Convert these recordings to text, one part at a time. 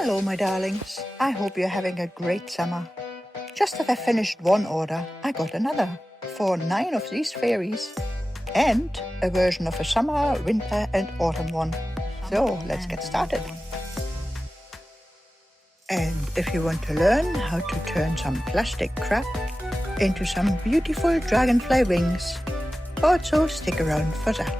Hello my darlings, I hope you're having a great summer. Just as I finished one order, I got another for 9 of these fairies and a version of a summer, winter and autumn one. So let's get started. And if you want to learn how to turn some plastic crap into some beautiful dragonfly wings, also stick around for that.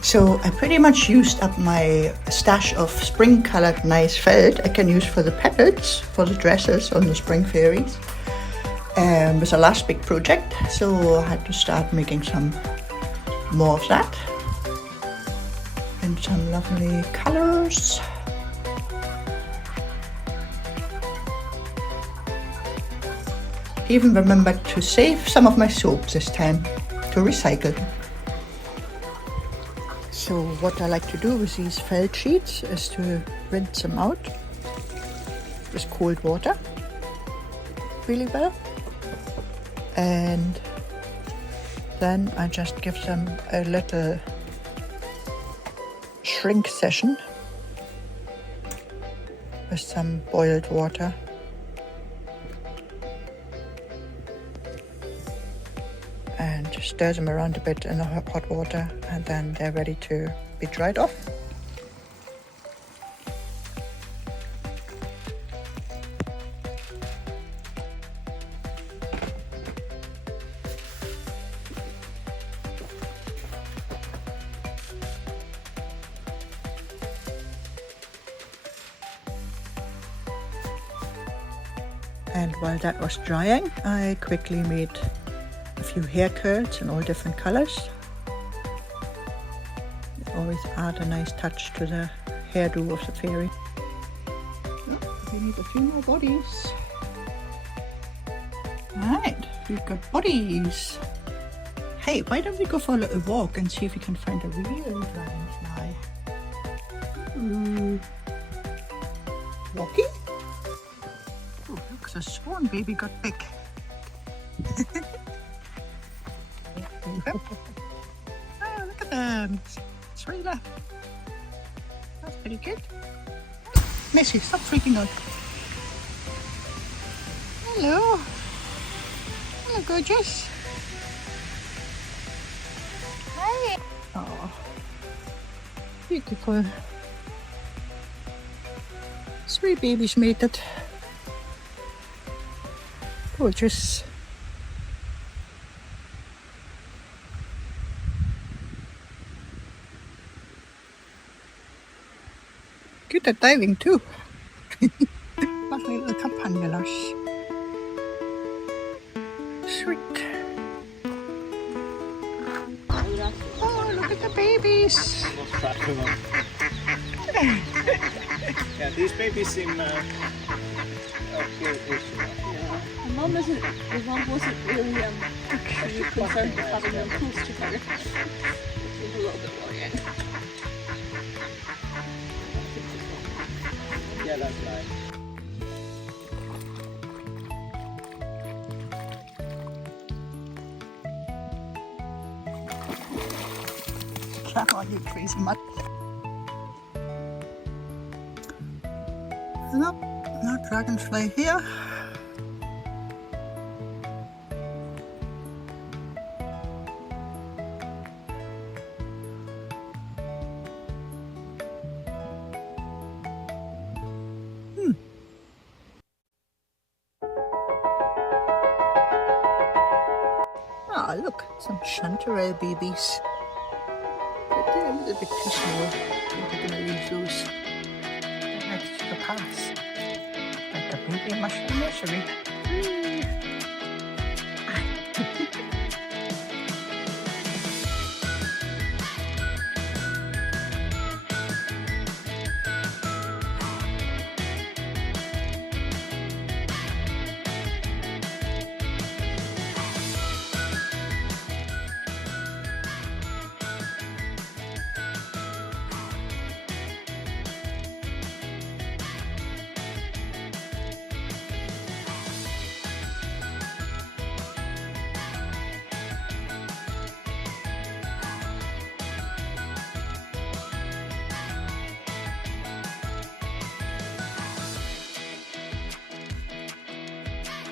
So I pretty much used up my stash of spring colored nice felt I can use for the petals, for the dresses on the spring fairies. It was the last big project, so I had to start making some more of that. And some lovely colors. Even remembered to save some of my soap this time to recycle. So what I like to do with these felt sheets is to rinse them out with cold water really well, and then I just give them a little shrink session with some boiled water. And just stir them around a bit in the hot water, and then they're ready to be dried off. And while that was drying, I quickly made a few hair curls in all different colors. They always add a nice touch to the hairdo of the fairy. Oh, we need a few more bodies. Right, we've got bodies. Hey, why don't we go for a little walk and see if we can find a real dragonfly? Walking? Oh, look, the swan baby got big. Oh, look at them. It's right there. That's pretty good. Missy, stop freaking out. Hello. Hello, gorgeous. Hi. Oh, beautiful. 3 babies made it. Gorgeous. Good at diving too. Lovely little campanulars. Sweet. Oh, look at the babies. Yeah, these babies seem okay-ish. The mum isn't. The mum wasn't really concerned with having them close to her. It was a little bit worrying. Yeah, that's right. Come on, you crazy mutt. Nope, no dragonfly here. Ah, look, some chanterelle babies. But they're a little bit too small. I think we're gonna leave those next to the path. Like a baby mushroom nursery.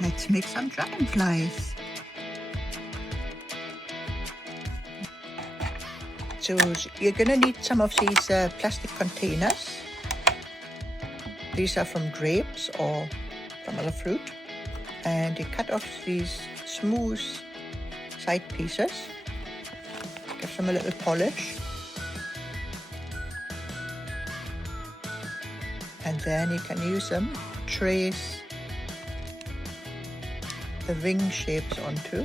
Let's make some dragonflies. So you're gonna need some of these plastic containers. These are from grapes or from other fruit. And you cut off these smooth side pieces. Give them a little polish. And then you can use them to trace the wing shapes onto.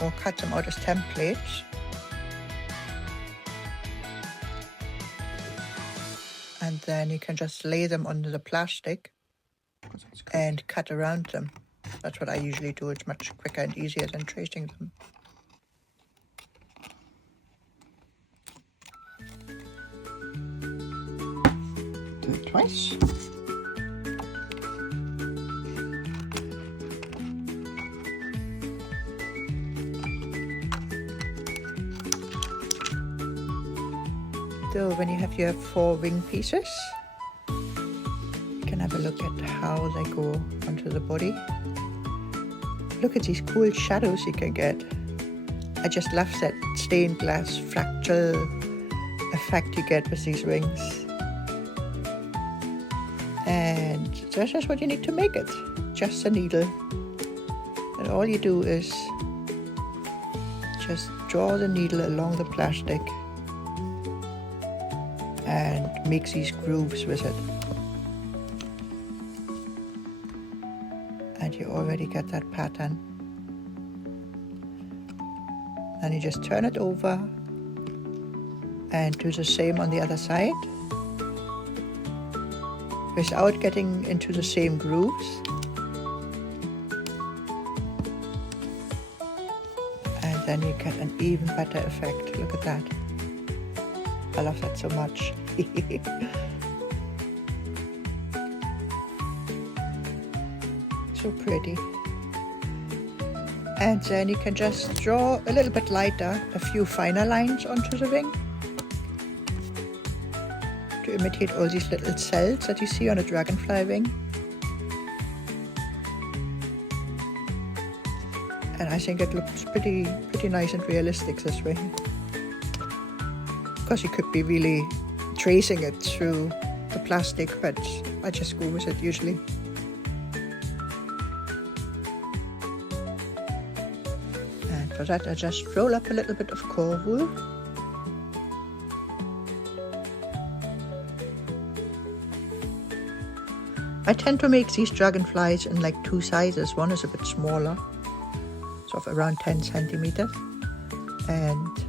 Or cut them out as templates. And then you can just lay them onto the plastic and cut around them. That's what I usually do. It's much quicker and easier than tracing them. Do it twice. So when you have your 4 wing pieces, you can have a look at how they go onto the body. Look at these cool shadows you can get. I just love that stained glass fractal effect you get with these wings. And that's just what you need to make it. Just a needle. And all you do is just draw the needle along the plastic and make these grooves with it. And you already get that pattern. Then you just turn it over and do the same on the other side without getting into the same grooves. And then you get an even better effect. Look at that. I love that so much. So pretty. And then you can just draw a little bit lighter, a few finer lines onto the wing to imitate all these little cells that you see on a dragonfly wing. And I think it looks pretty nice and realistic this way. Of course, you could be really tracing it through the plastic, but I just go with it usually. And for that, I just roll up a little bit of core wool. I tend to make these dragonflies in like 2 sizes. One is a bit smaller, sort of around 10 centimeters, and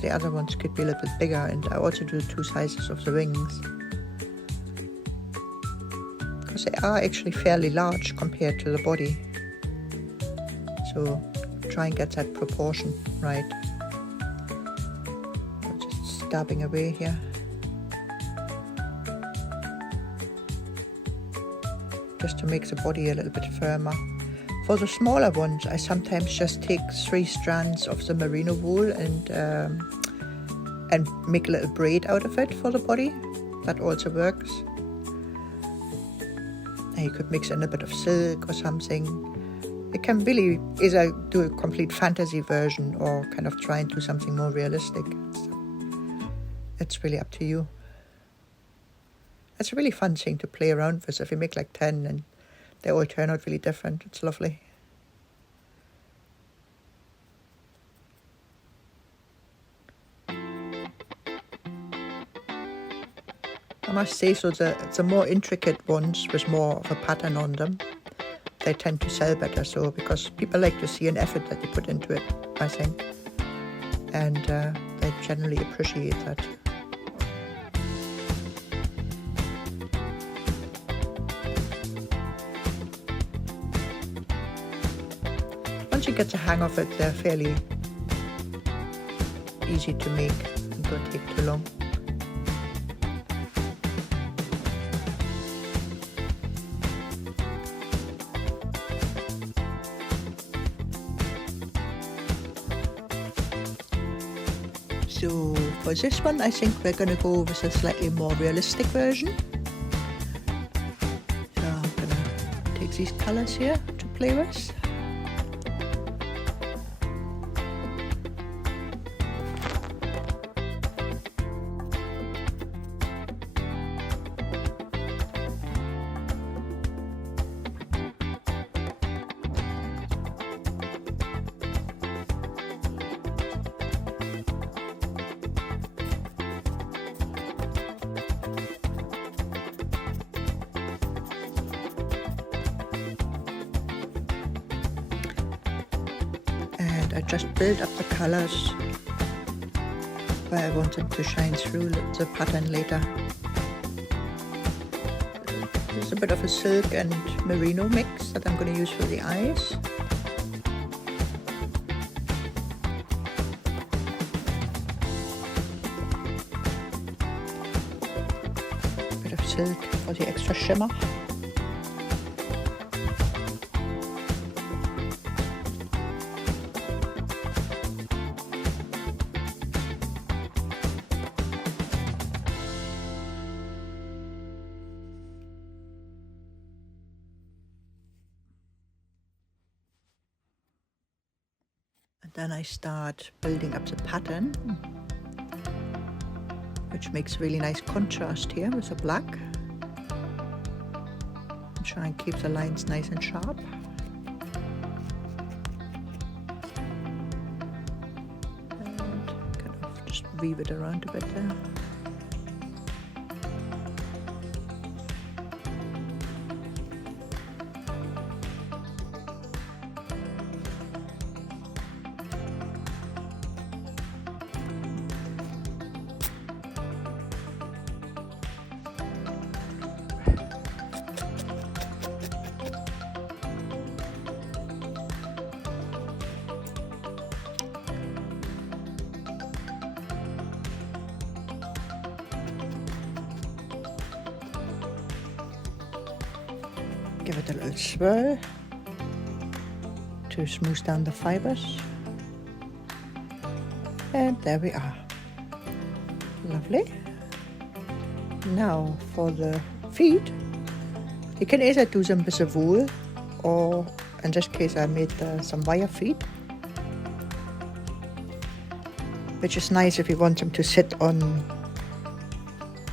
the other ones could be a little bit bigger, and I also do 2 sizes of the wings because they are actually fairly large compared to the body. So try and get that proportion right. I'm just stabbing away here. Just to make the body a little bit firmer. For the smaller ones, I sometimes just take 3 strands of the merino wool and make a little braid out of it for the body. That also works. And you could mix in a bit of silk or something. You can really either do a complete fantasy version or kind of try and do something more realistic. It's really up to you. It's a really fun thing to play around with. If you make like 10 and they all turn out really different, it's lovely. I must say, so the more intricate ones with more of a pattern on them, they tend to sell better, so because people like to see an effort that you put into it, I think. And they generally appreciate that. Once you get the hang of it, they're fairly easy to make and don't take too long. So for this one, I think we're going to go with a slightly more realistic version. So I'm going to take these colors here to play with. I just build up the colors where I want them to shine through the pattern later. There's a bit of a silk and merino mix that I'm going to use for the eyes. Bit of silk for the extra shimmer. Then I start building up the pattern, which makes really nice contrast here with the black. And try and keep the lines nice and sharp. And kind of just weave it around a bit there. Give it a little swirl to smooth down the fibers. And there we are. Lovely. Now for the feet, you can either do them with a wool, or in this case I made some wire feet, which is nice if you want them to sit on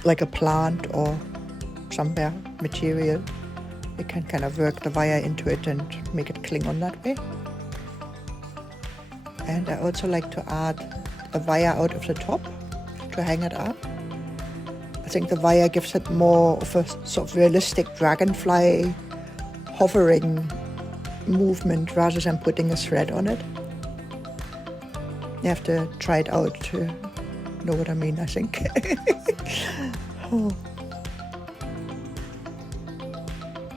like a plant or somewhere material. You can kind of work the wire into it and make it cling on that way. And I also like to add a wire out of the top to hang it up. I think the wire gives it more of a sort of realistic dragonfly hovering movement rather than putting a thread on it. You have to try it out to know what I mean, I think. Oh.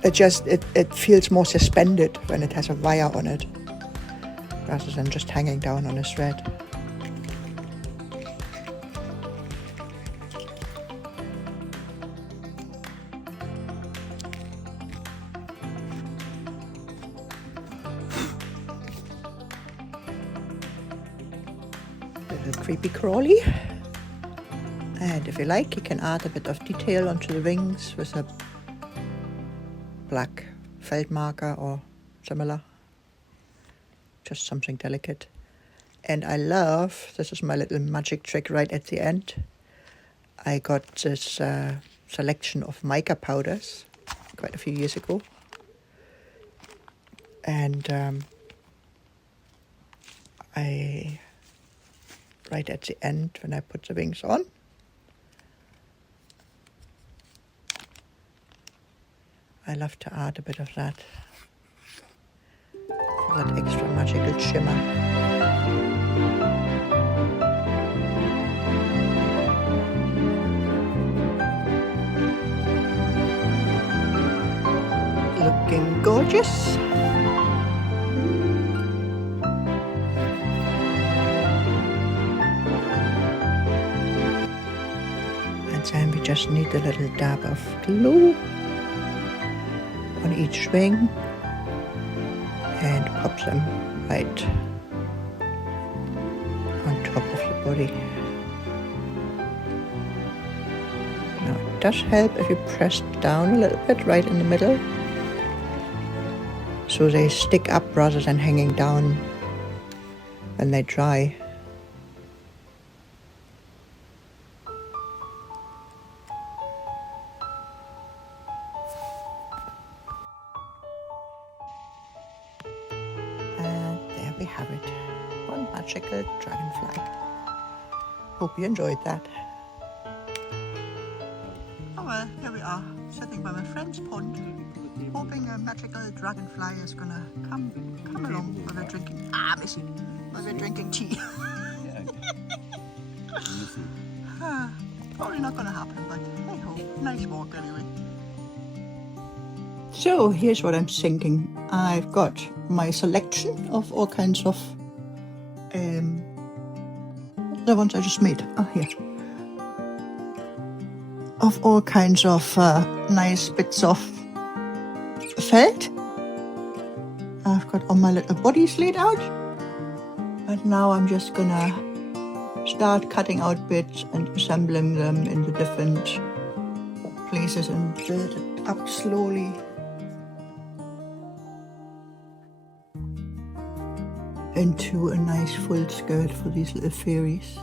It feels more suspended when it has a wire on it, rather than just hanging down on a thread. Little creepy crawly. And if you like, you can add a bit of detail onto the wings with a black felt marker or similar, just something delicate. And I love, this is my little magic trick right at the end, I got this selection of mica powders quite a few years ago, and I right at the end when I put the wings on, I love to add a bit of that for that extra magical shimmer. Looking gorgeous. And then we just need a little dab of glue on each wing and pop them right on top of the body. does help if you press down a little bit right in the middle, so they stick up rather than hanging down when they dry. And there we have it, one magical dragonfly. Hope you enjoyed that. Oh well, here we are, sitting by my friend's pond, hoping a magical dragonfly is gonna come along while we're drinking. Missy, while we're drinking tea. Probably not gonna happen, but hey ho, nice walk anyway. So here's what I'm thinking. I've got my selection of all kinds of the ones I just made. Here. Of all kinds of nice bits of felt. I've got all my little bodies laid out. And now I'm just gonna start cutting out bits and assembling them in the different places and build it up slowly. Into a nice full skirt for these little fairies.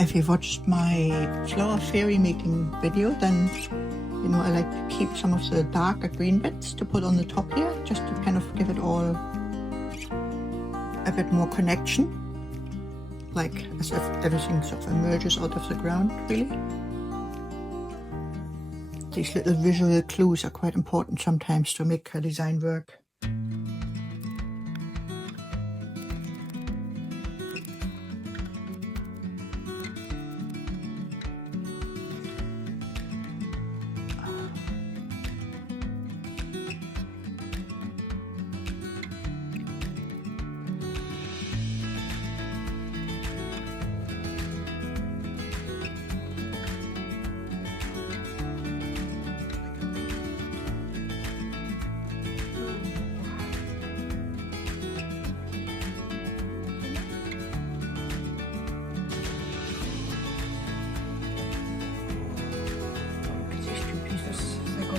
If you've watched my flower fairy making video, then you know I like to keep some of the darker green bits to put on the top here, just to kind of give it all a bit more connection, like as if everything sort of emerges out of the ground, really. These little visual clues are quite important sometimes to make a design work.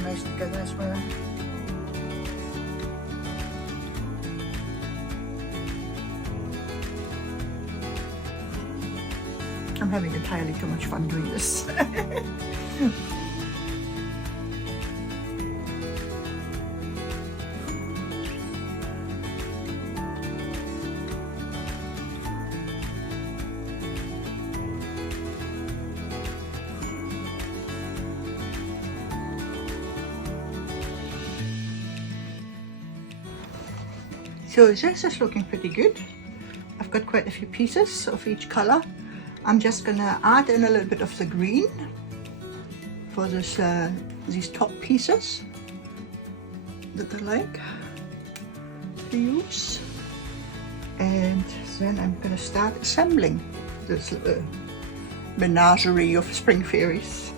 Nice together as well. I'm having entirely too much fun doing this. So this is looking pretty good. I've got quite a few pieces of each color. I'm just gonna add in a little bit of the green for this these top pieces that I like to use. And then I'm gonna start assembling this little menagerie of spring fairies.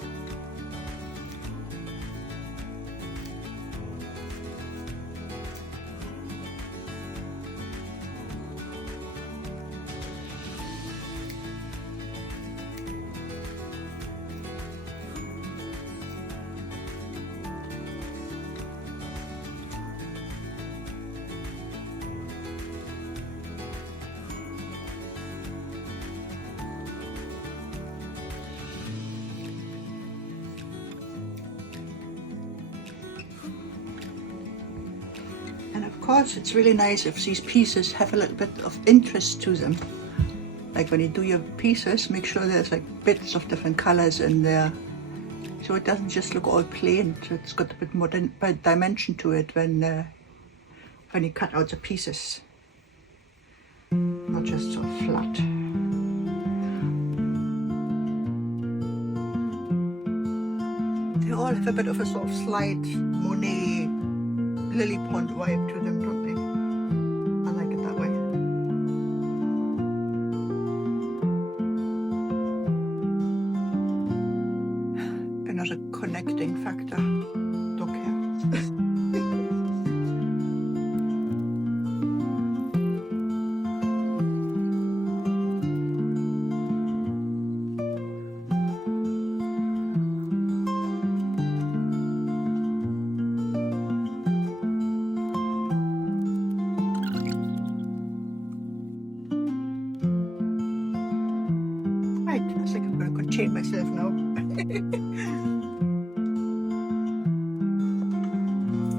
Of course, it's really nice if these pieces have a little bit of interest to them. like when you do your pieces, make sure there's like bits of different colors in there, so it doesn't just look all plain. So it's got a bit more dimension to it when you cut out the pieces, not just so flat. They all have a bit of a sort of slight Monet lily pond vibe to them, don't they? I like it that way. Another connecting factor. Don't care. Right, I think I'm going to contain myself now.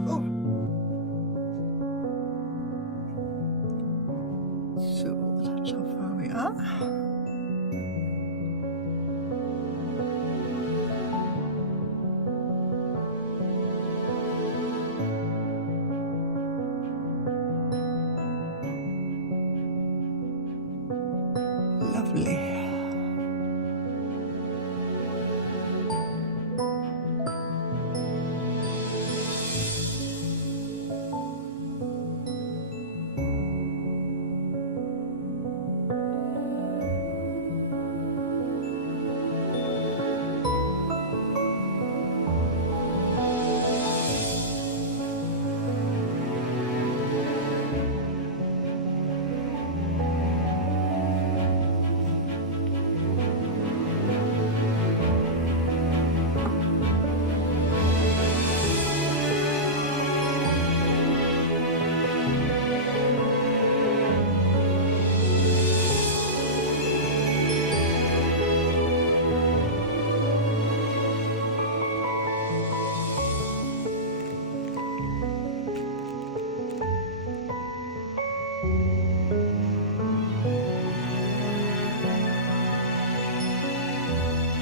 Oh. So that's how far we are. Lovely.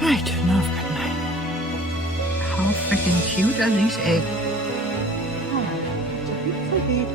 Right, now I've got 9. How freaking cute are these eggs? Oh, it's a beautiful babe.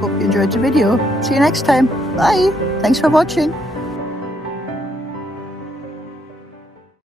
Hope you enjoyed the video. See you next time. Bye. Thanks for watching.